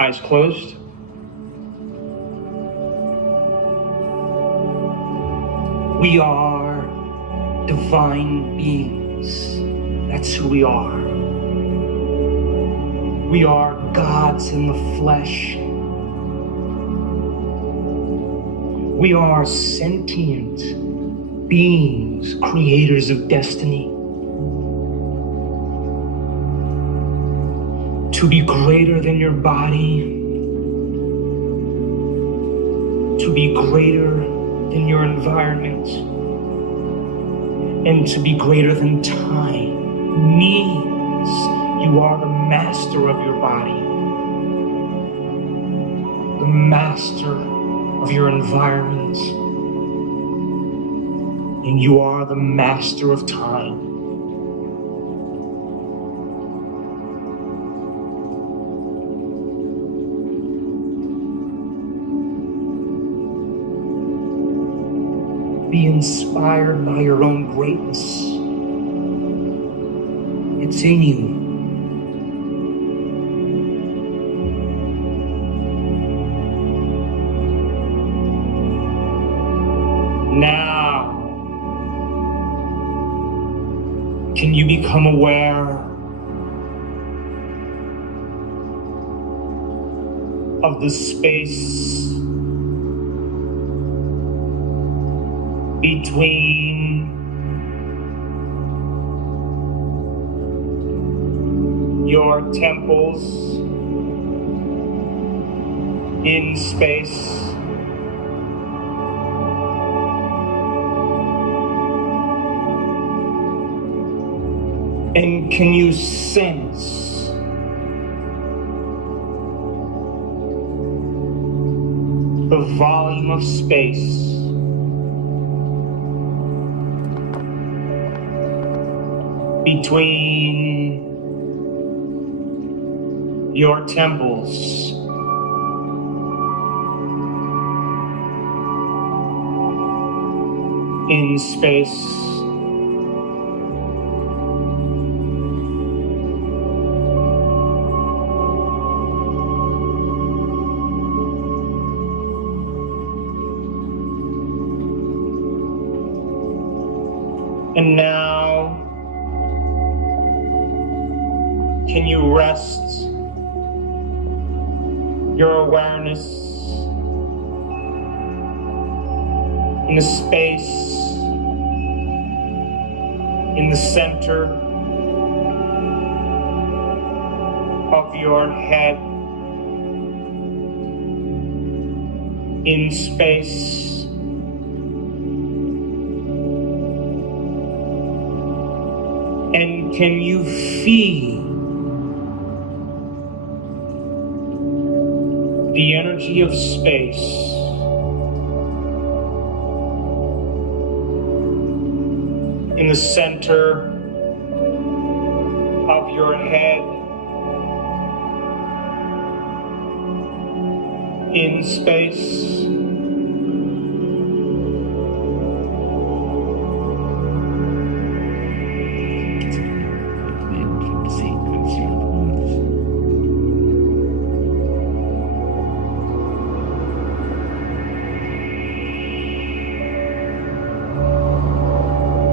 Eyes closed. We are divine beings. That's who we are. We are gods in the flesh. We are sentient beings, creators of destiny. To be greater than your body, to be greater than your environment, and to be greater than time means you are the master of your body, the master of your environment, and you are the master of time. Be inspired by your own greatness. It's in you. Now, can you become aware of the space between your temples in space? And can you sense the volume of space between your temples in space? And now, can you rest your awareness in the space in the center of your head, in space and can you feel the energy of space in the center of your head, in space?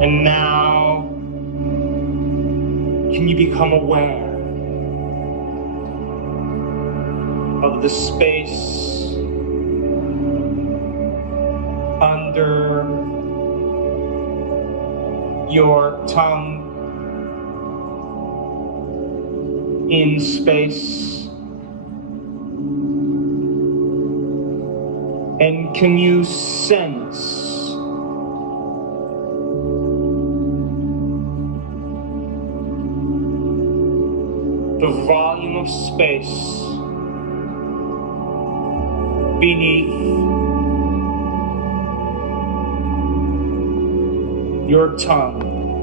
And now, can you become aware of the space under your tongue, in space? And can you sense the volume of space beneath your tongue?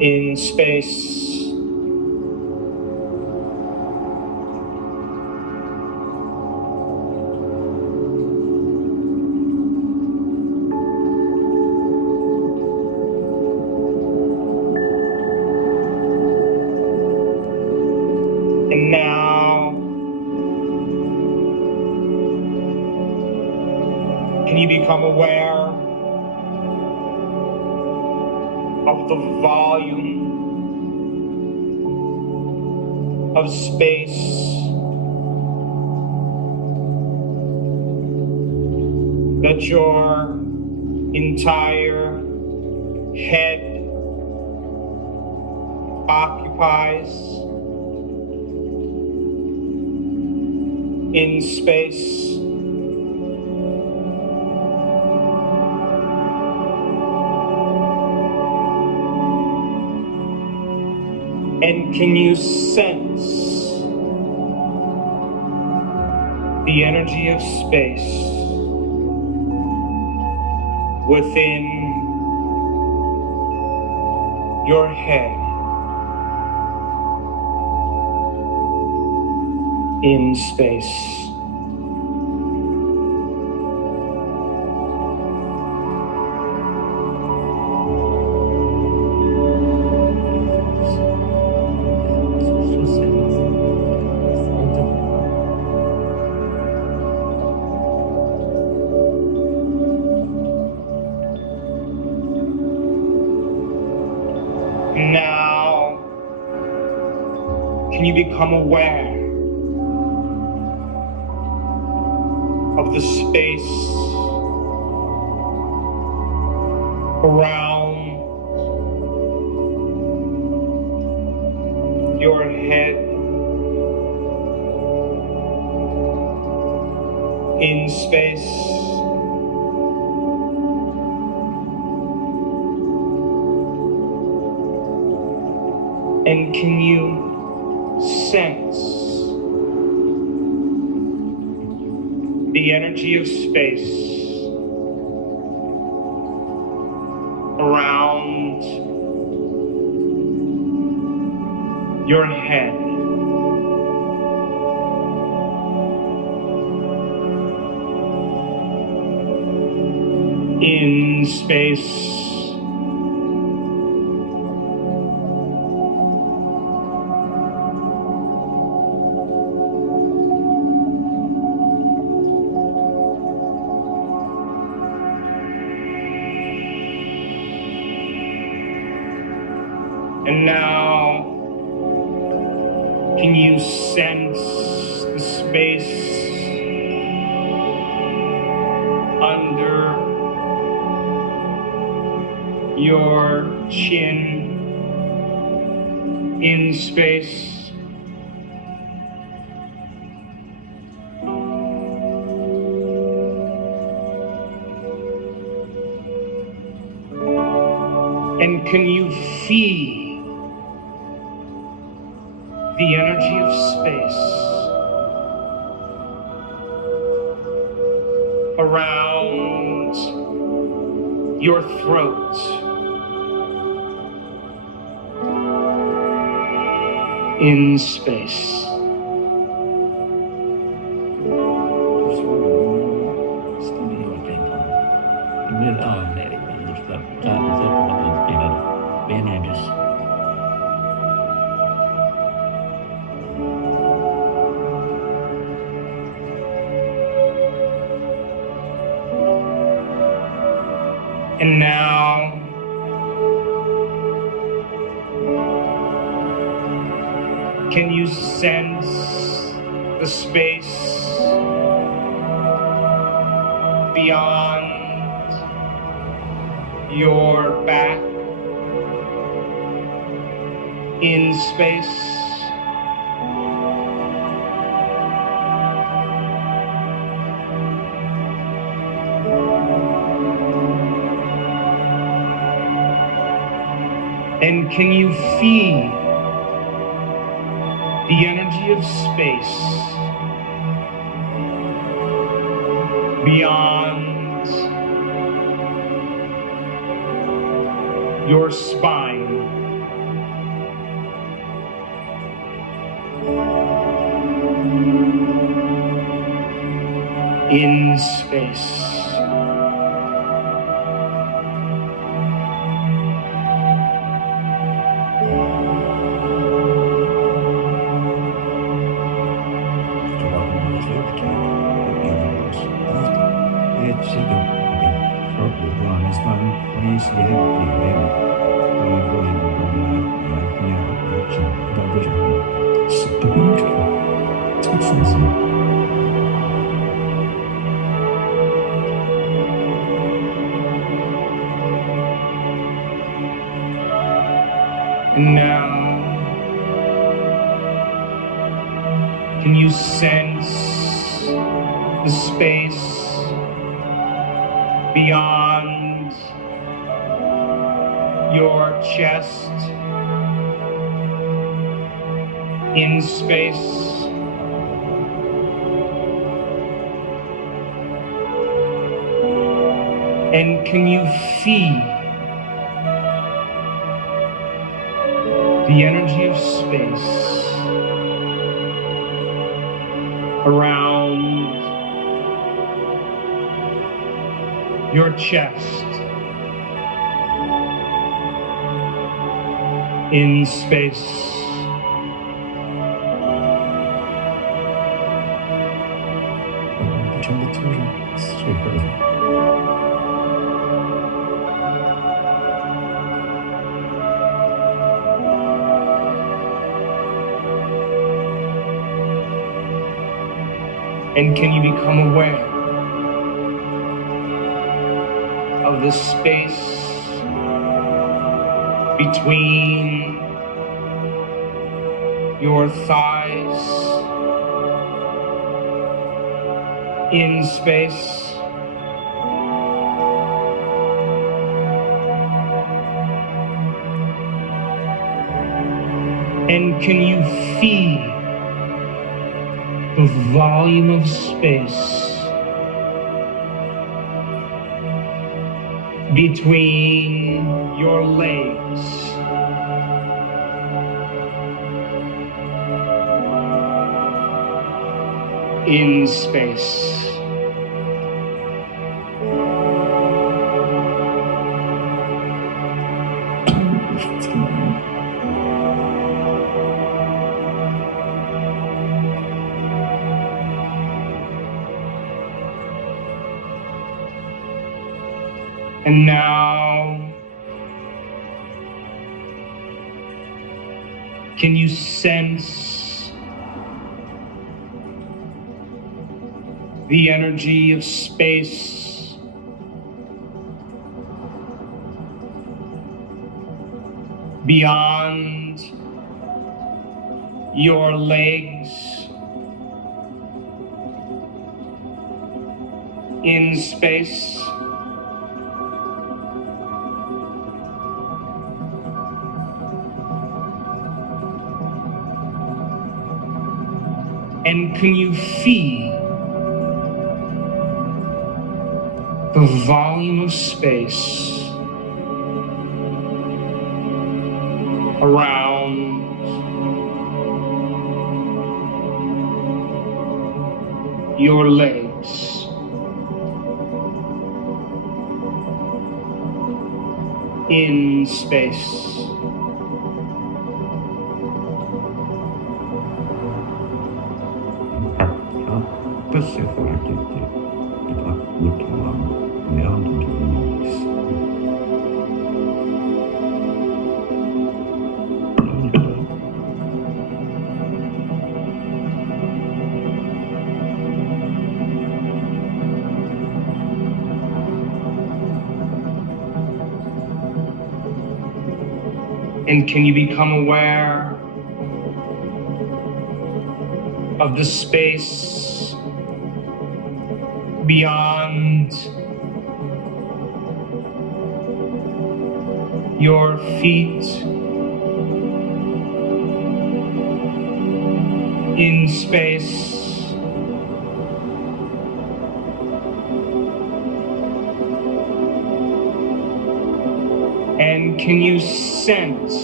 In space. And now, can you become aware of the volume of space that your entire head occupies in space? And can you sense the energy of space within your head in space? Now, can you become aware of the space around your head in space? And can you sense the energy of space around your head? In space. And now, can you sense the space under your chin in space? And can you feel the energy of space around your throat in space? And now, can you sense the space beyond your back in space? And can you feel the energy of space beyond your spine? In space. haklısınız. And now, can you sense the space beyond your chest, in space? And can you feel the energy of space around your chest, in space? Bütün şeyleri. And can you become aware of the space between your thighs, in space? And can you feel the volume of space between your legs, in space? And now, can you sense the energy of space beyond your legs, in space? And can you feel the volume of space around your legs, in space? Passiv fark etti. Ett aktligt olan med andningsvis. And can you become aware of the space beyond your feet, in space? And can you sense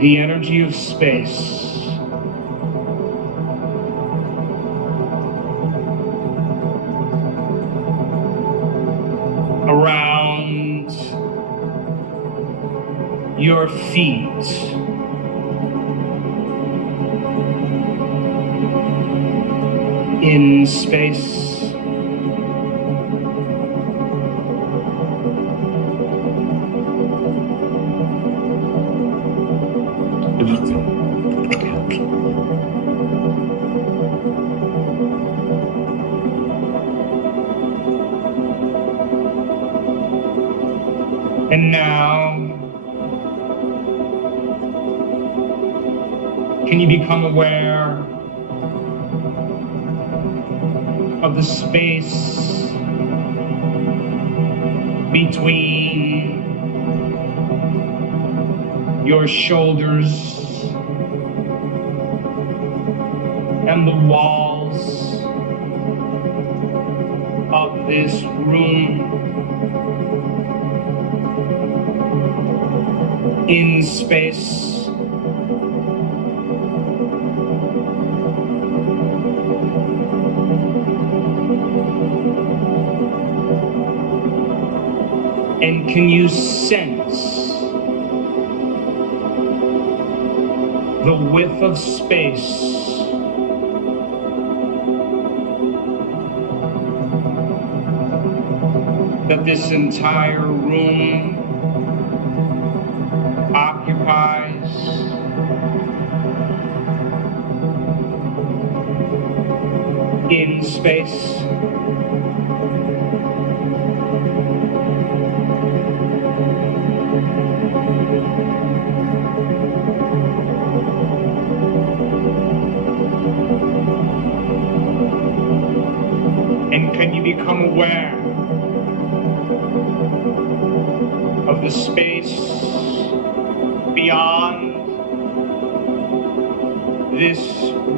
the energy of space around your feet, in space? Evet. And now, can you become aware of the space between your shoulders and the walls of this room? In space, and can you sense the width of space that this entire room occupies? In space, and can you become aware of the space beyond this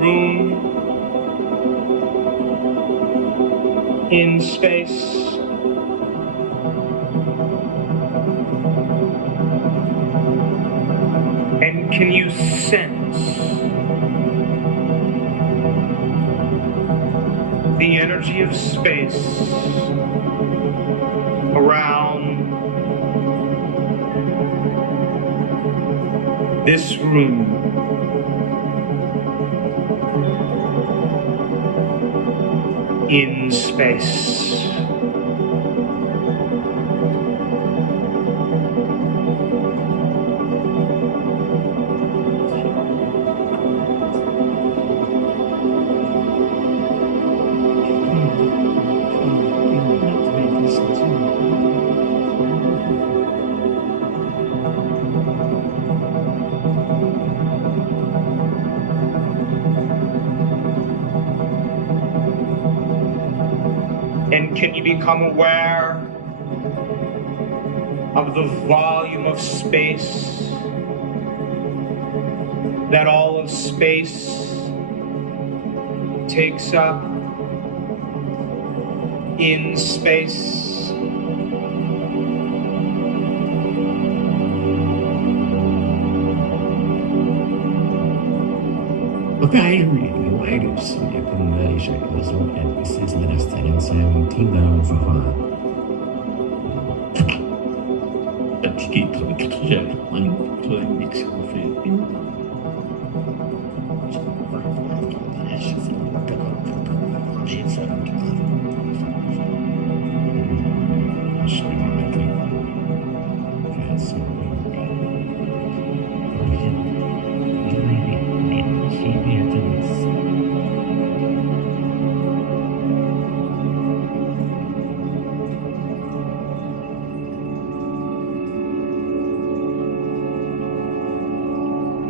room? In space, and can you sense the energy of space around this room? In space. And can you become aware of the volume of space that all of space takes up? In space. Jag är sugen på den där ursäkten som är precis med rösten. Så jag tittar och så har jag tycker inte att det är man tror jag liksom för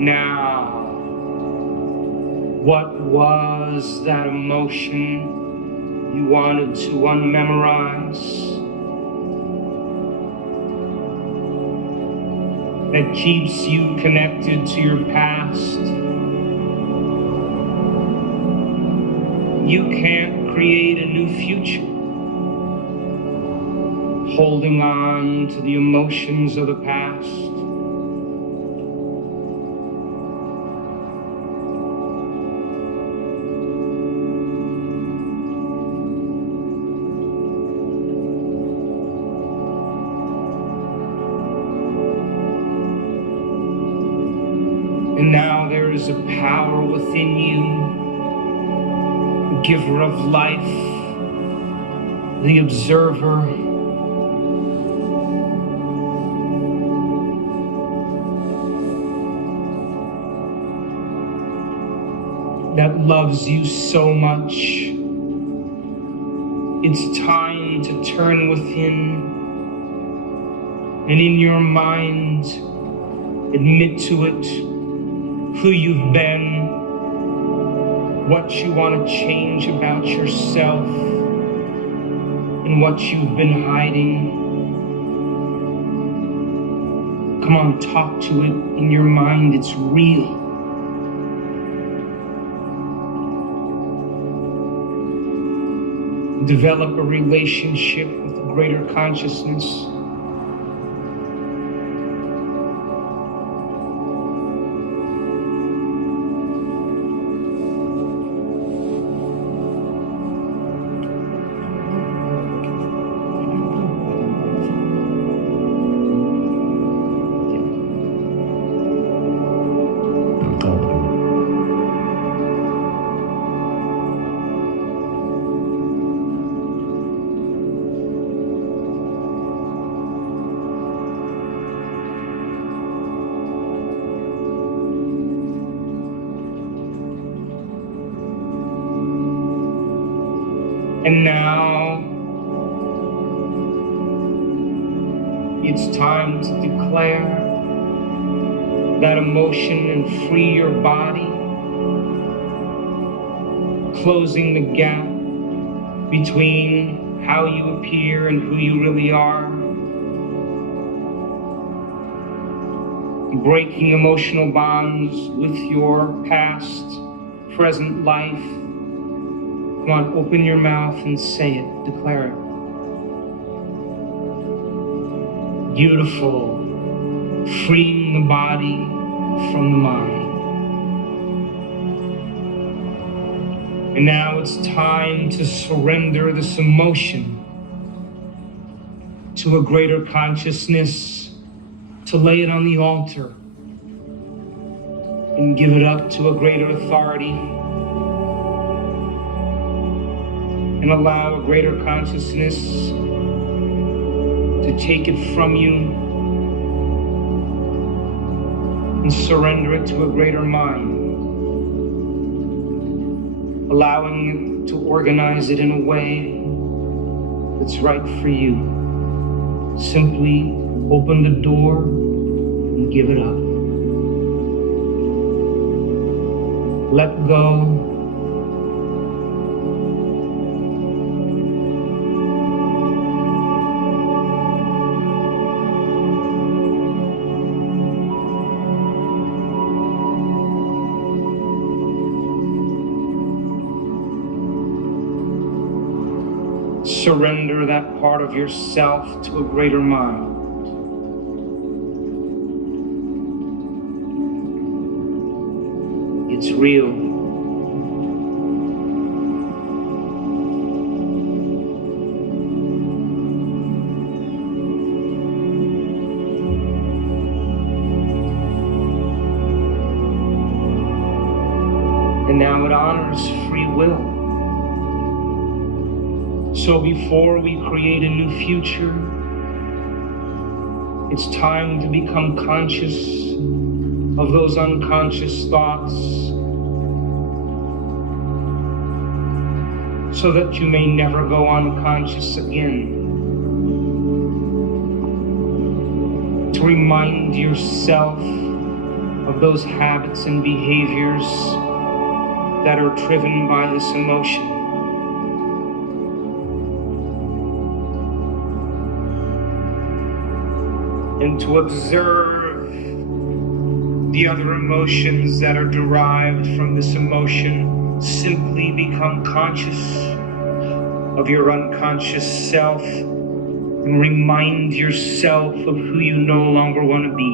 Now, what was that emotion you wanted to unmemorize that keeps you connected to your past? You can't create a new future holding on to the emotions of the past. And now there is a power within you, the giver of life, the observer, that loves you so much. It's time to turn within And in your mind, admit to it who you've been, what you want to change about yourself, and what you've been hiding. Come on, talk to it in your mind. It's real. Develop a relationship with a greater consciousness. And now it's time to declare that emotion and free your body, closing the gap between how you appear and who you really are, breaking emotional bonds with your past, present life. Come on, open your mouth and say it, declare it. Beautiful, freeing the body from the mind. And now it's time to surrender this emotion to a greater consciousness, to lay it on the altar and give it up to a greater authority, and allow a greater consciousness to take it from you and surrender it to a greater mind, allowing it to organize it in a way that's right for you. Simply open the door and give it up. Let go. Surrender that part of yourself to a greater mind. It's real. And now it honors free will. So before we create a new future, it's time to become conscious of those unconscious thoughts so that you may never go unconscious again. To remind yourself of those habits and behaviors that are driven by this emotion. And to observe the other emotions that are derived from this emotion. Simply become conscious of your unconscious self and remind yourself of who you no longer want to be.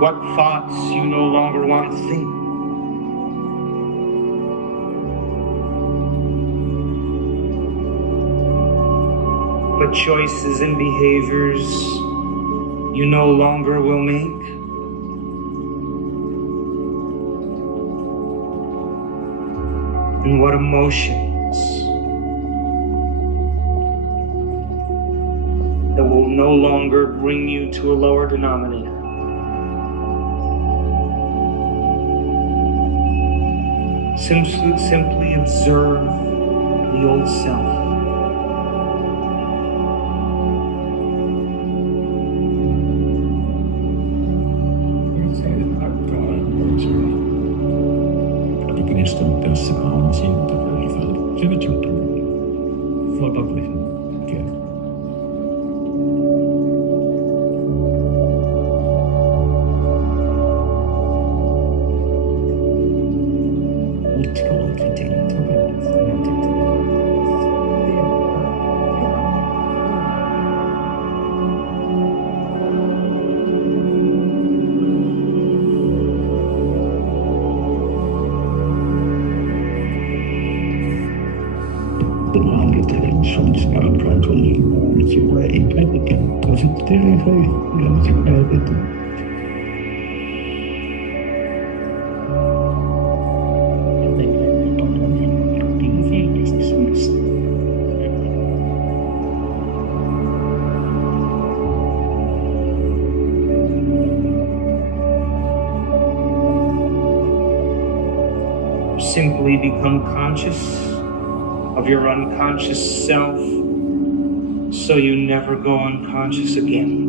What thoughts you no longer want to think. What choices and behaviors you no longer will make. And what emotions that will no longer bring you to a lower denominator. Simply observe the old self. uplifting. Okay. Simply become conscious of your unconscious self so you never go unconscious again.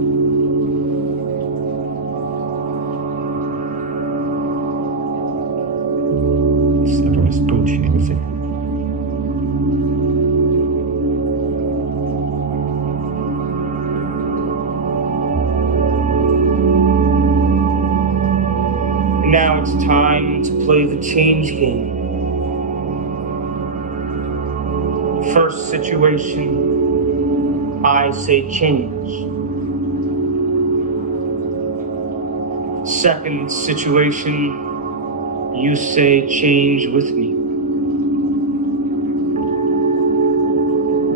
Now it's time to play the change game. First situation, I say change. Second situation, you say change with me.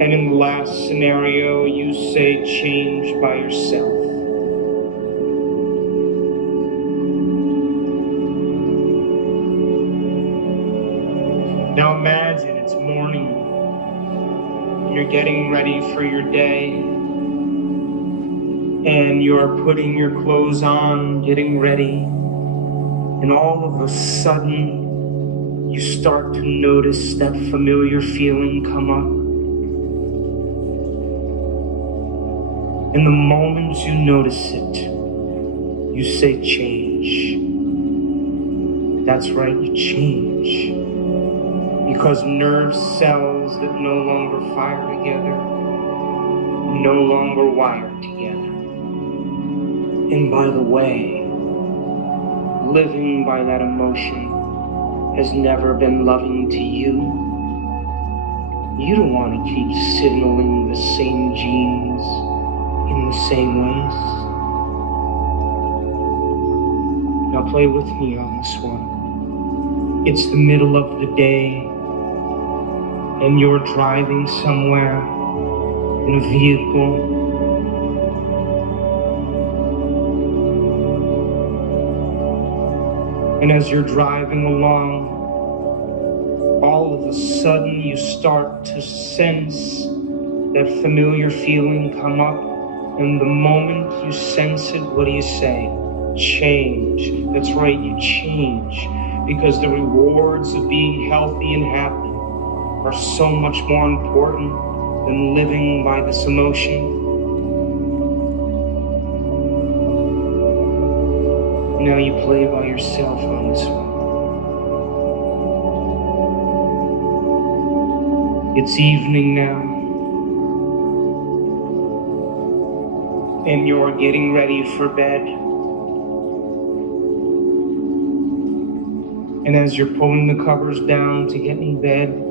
And in the last scenario, you say change by yourself. Now imagine it's morning and you're getting ready for your day and you're putting your clothes on, getting ready, and all of a sudden you start to notice that familiar feeling come up. And the moment you notice it, you say change. That's right, you change. Because nerve cells that no longer fire together, no longer wire together. And by the way, living by that emotion has never been loving to you. You don't want to keep signaling the same genes in the same ways. Now play with me on this one. It's the middle of the day and you're driving somewhere in a vehicle. And as you're driving along, all of a sudden you start to sense that familiar feeling come up. And the moment you sense it, what do you say? Change. That's right, you change. Because the rewards of being healthy and happy are so much more important than living by this emotion. Now you play by yourself on this one. It's evening now, and you're getting ready for bed. And as you're pulling the covers down to get in bed,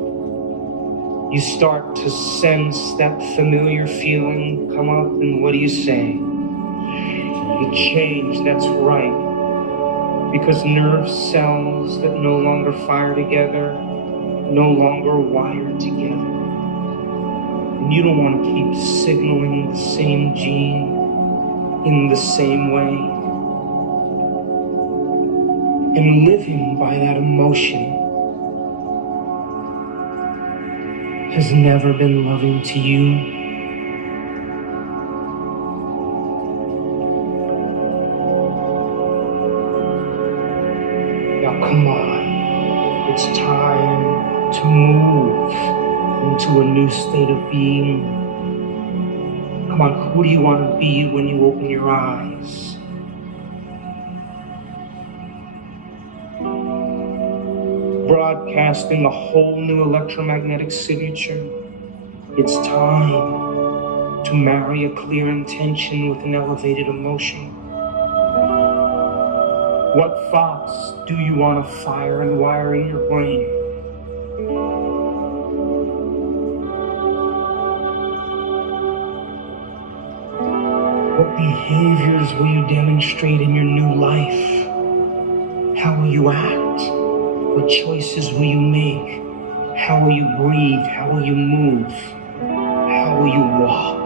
you start to sense that familiar feeling come up, and what do you say? You change, that's right. Because nerve cells that no longer fire together, no longer wire together. And you don't want to keep signaling the same gene in the same way. And living by that emotion has never been loving to you. Now come on, it's time to move into a new state of being. Come on, who do you want to be when you open your eyes? Broadcasting a whole new electromagnetic signature It's time to marry a clear intention with an elevated emotion. What thoughts do you want to fire and wire in your brain? What behaviors will you demonstrate in your new life? How will you act? What choices will you make? How will you breathe? How will you move? How will you walk?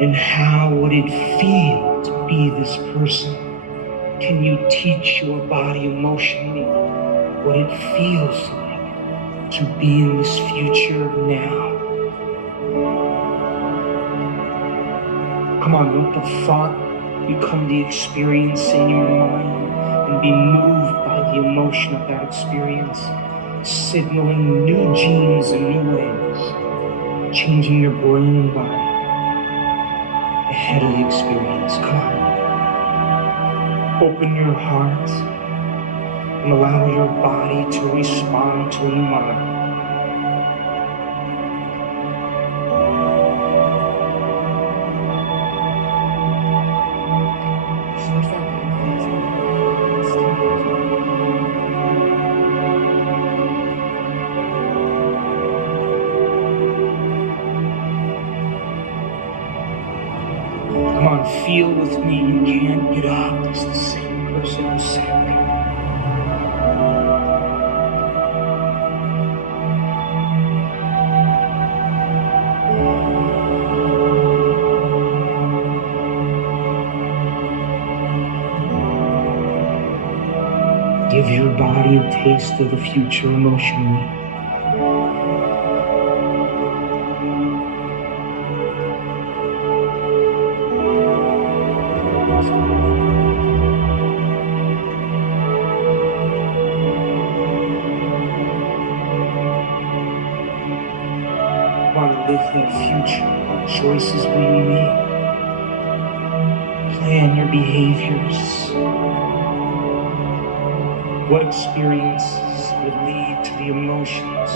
And how would it feel to be this person? Can you teach your body emotionally what it feels like to be in this future now? Come on, let the thought become the experience in your mind and be moved by the emotion of that experience, signaling new genes in new ways, changing your brain and body ahead of the experience. Come on. Open your heart and allow your body to respond to your mind. Come on, feel with me. You can't get up. It's the same person who sat there. Give your body a taste of the future emotionally. Want to live that future? What choices will you make? Plan your behaviors. What experiences will lead to the emotions?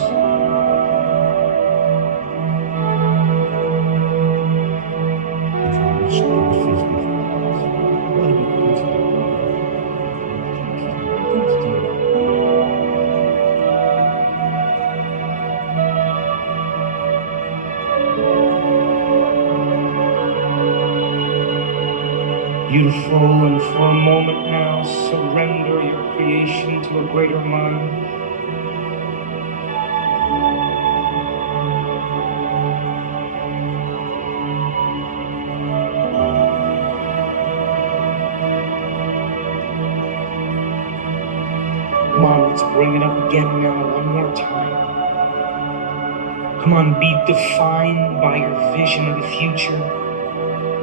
Beautiful, and for a moment now, surrender your creation to a greater mind. Come on, let's bring it up again now, one more time. Come on, be defined by your vision of the future.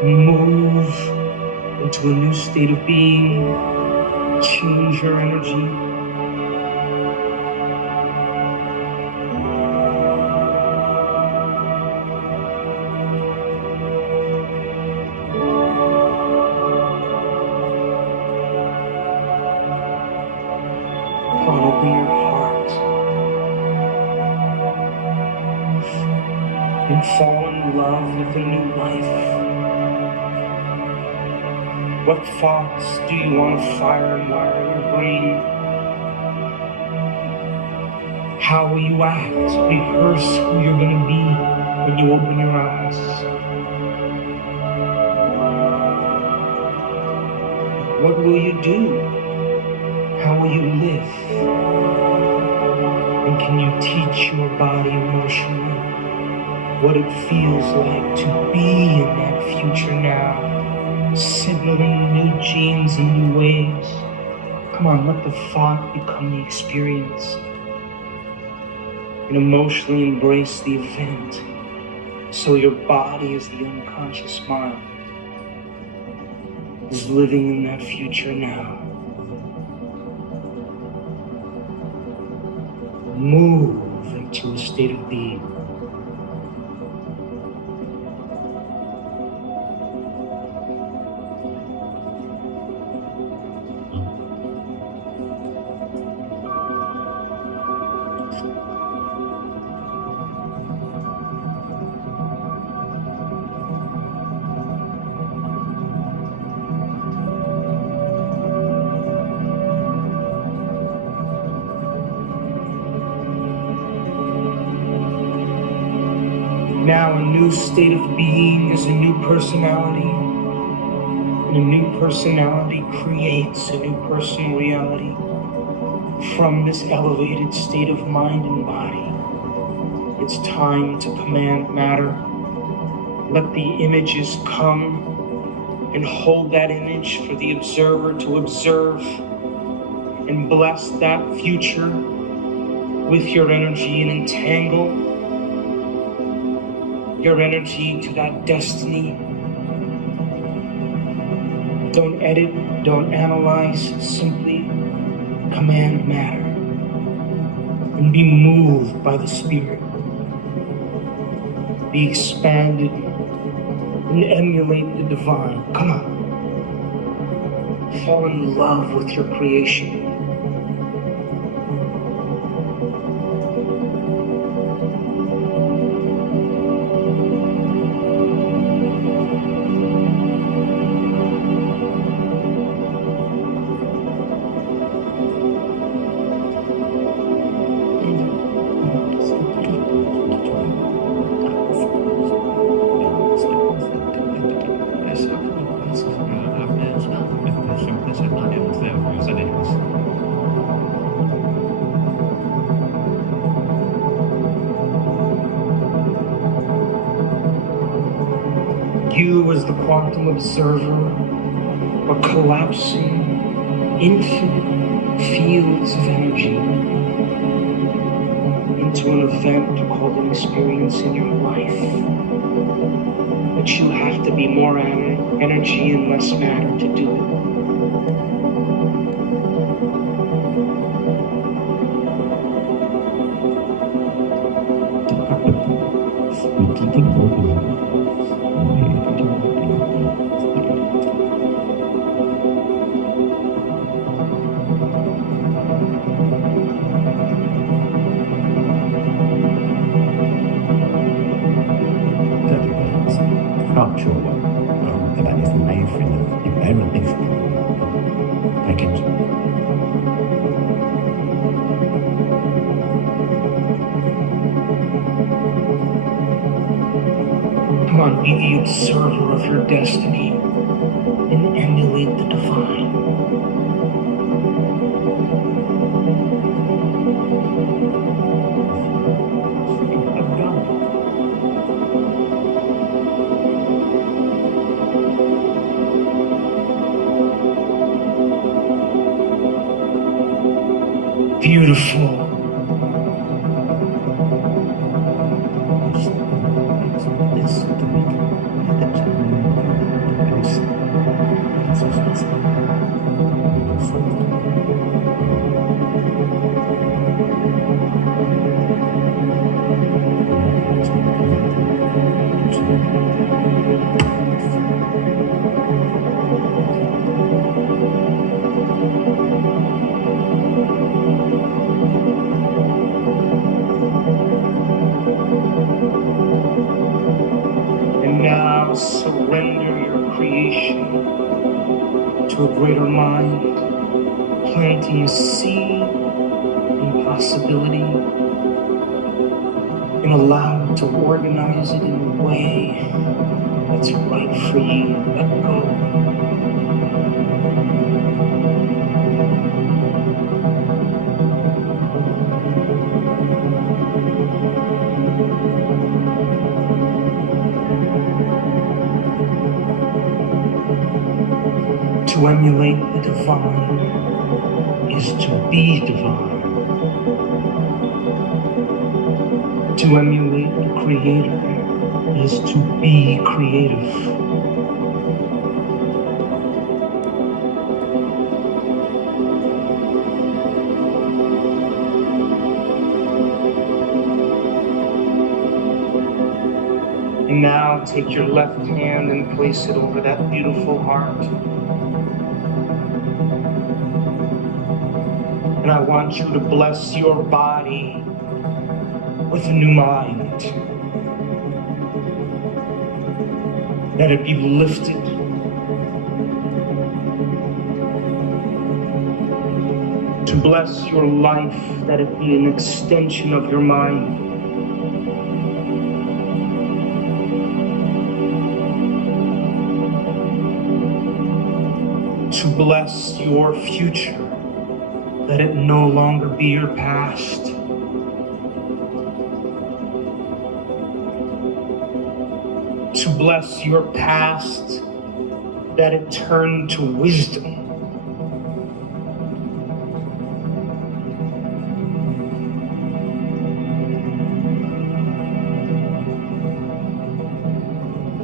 Move into a new state of being. Change your energy. Come on, open your heart and fall in love with a new life. What thoughts do you want to fire and wire in your brain? How will you act? Rehearse who you're going to be when you open your eyes. What will you do? How will you live? And can you teach your body emotionally what it feels like to be in that future now? Signaling new genes in new ways. Come on, let the thought become the experience and emotionally embrace the event so your body is the unconscious mind is living in that future now. Move into a state of being. new state of being is a new personality. And a new personality creates a new personal reality from this elevated state of mind and body. It's time to command matter. Let the images come and hold that image for the observer to observe and bless that future with your energy and entangle your energy to that destiny. Don't edit, don't analyze, simply command matter and be moved by the spirit. Be expanded and emulate the divine. Come on. Fall in love with your creation. You, as the quantum observer, are collapsing infinite fields of energy into an event called an experience in your life. But you have to be more energy and less matter to do it. That is life in environment package. Come on, be the observer of your destiny and emulate the divine. Beautiful. And now surrender your creation to a greater mind, planting a seed in possibility, and allow it to organize it in a way that's right for you. Let go. To emulate the divine is to be divine. To emulate the creator is to be creative. And now take your left hand and place it over that beautiful heart. And I want you to bless your body with a new mind. That it be lifted. To bless your life, that it be an extension of your mind. To bless your future, let it no longer be your past. To bless your past, that it turn to wisdom.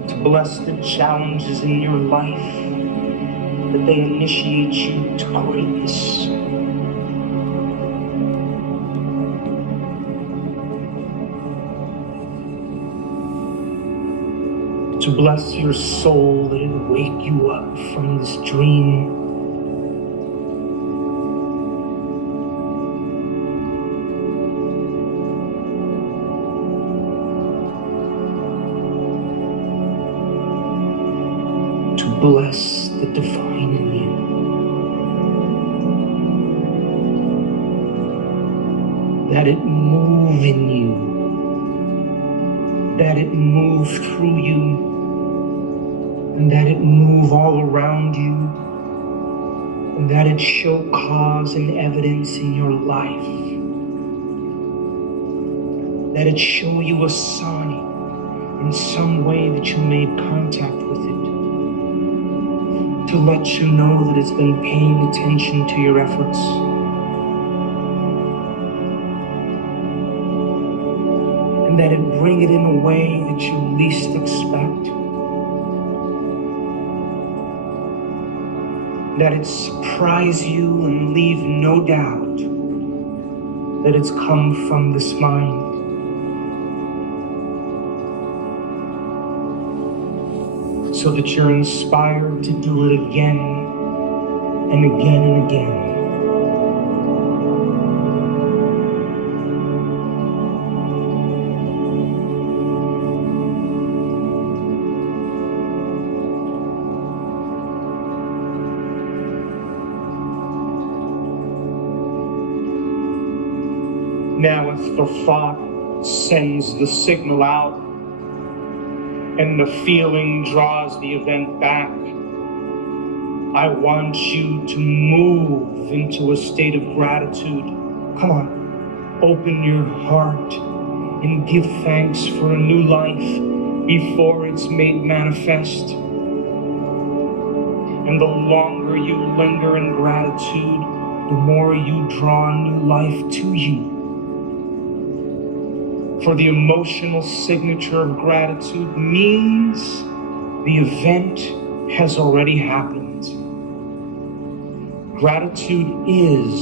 To bless the challenges in your life, that they initiate you to greatness. To bless your soul, that it wake you up from this dream. To bless the divine in you. That it move in you. That it move through you. And that it move all around you, and that it show cause and evidence in your life, that it show you a sign in some way that you made contact with it, to let you know that it's been paying attention to your efforts. And that it bring it in a way that you least expect. That it surprise you and leave no doubt that it's come from this mind. So that you're inspired to do it again and again and again. Now, if the thought sends the signal out and the feeling draws the event back, I want you to move into a state of gratitude. Come on, open your heart and give thanks for a new life before it's made manifest. And the longer you linger in gratitude, the more you draw new life to you. For the emotional signature of gratitude means the event has already happened. Gratitude is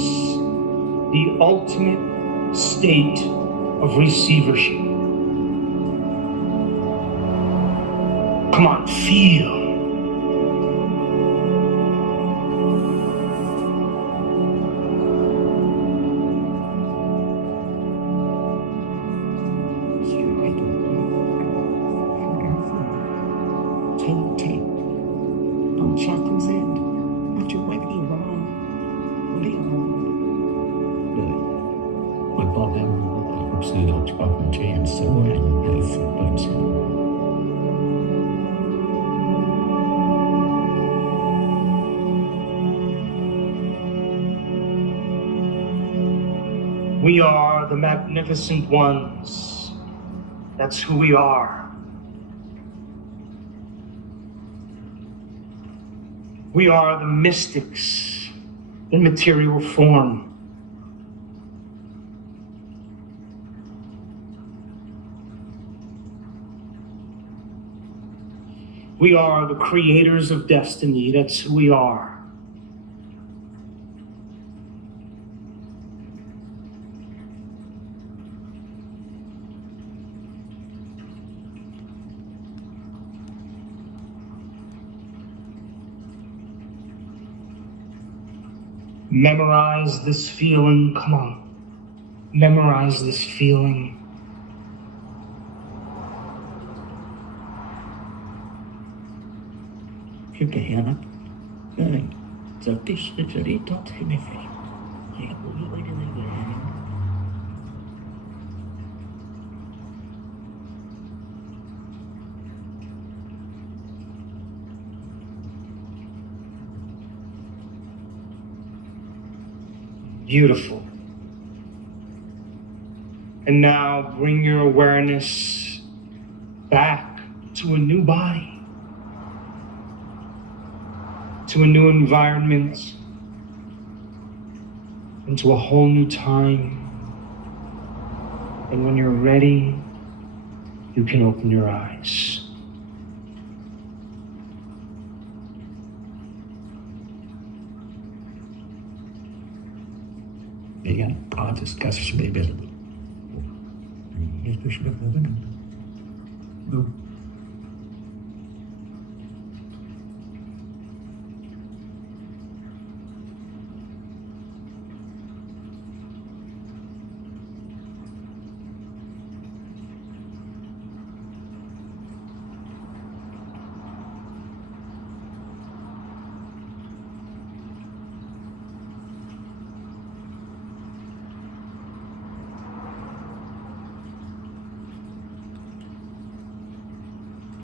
the ultimate state of receivership. Come on, feel. We are the magnificent ones. That's who we are. We are the mystics in material form. We are the creators of destiny. That's who we are. Memorize this feeling. Come on. Memorize this feeling. Beautiful. And now bring your awareness back to a new body, to a new environment, into a whole new time. And when you're ready, you can open your eyes. Igen, hát ezt kezdjük még. No.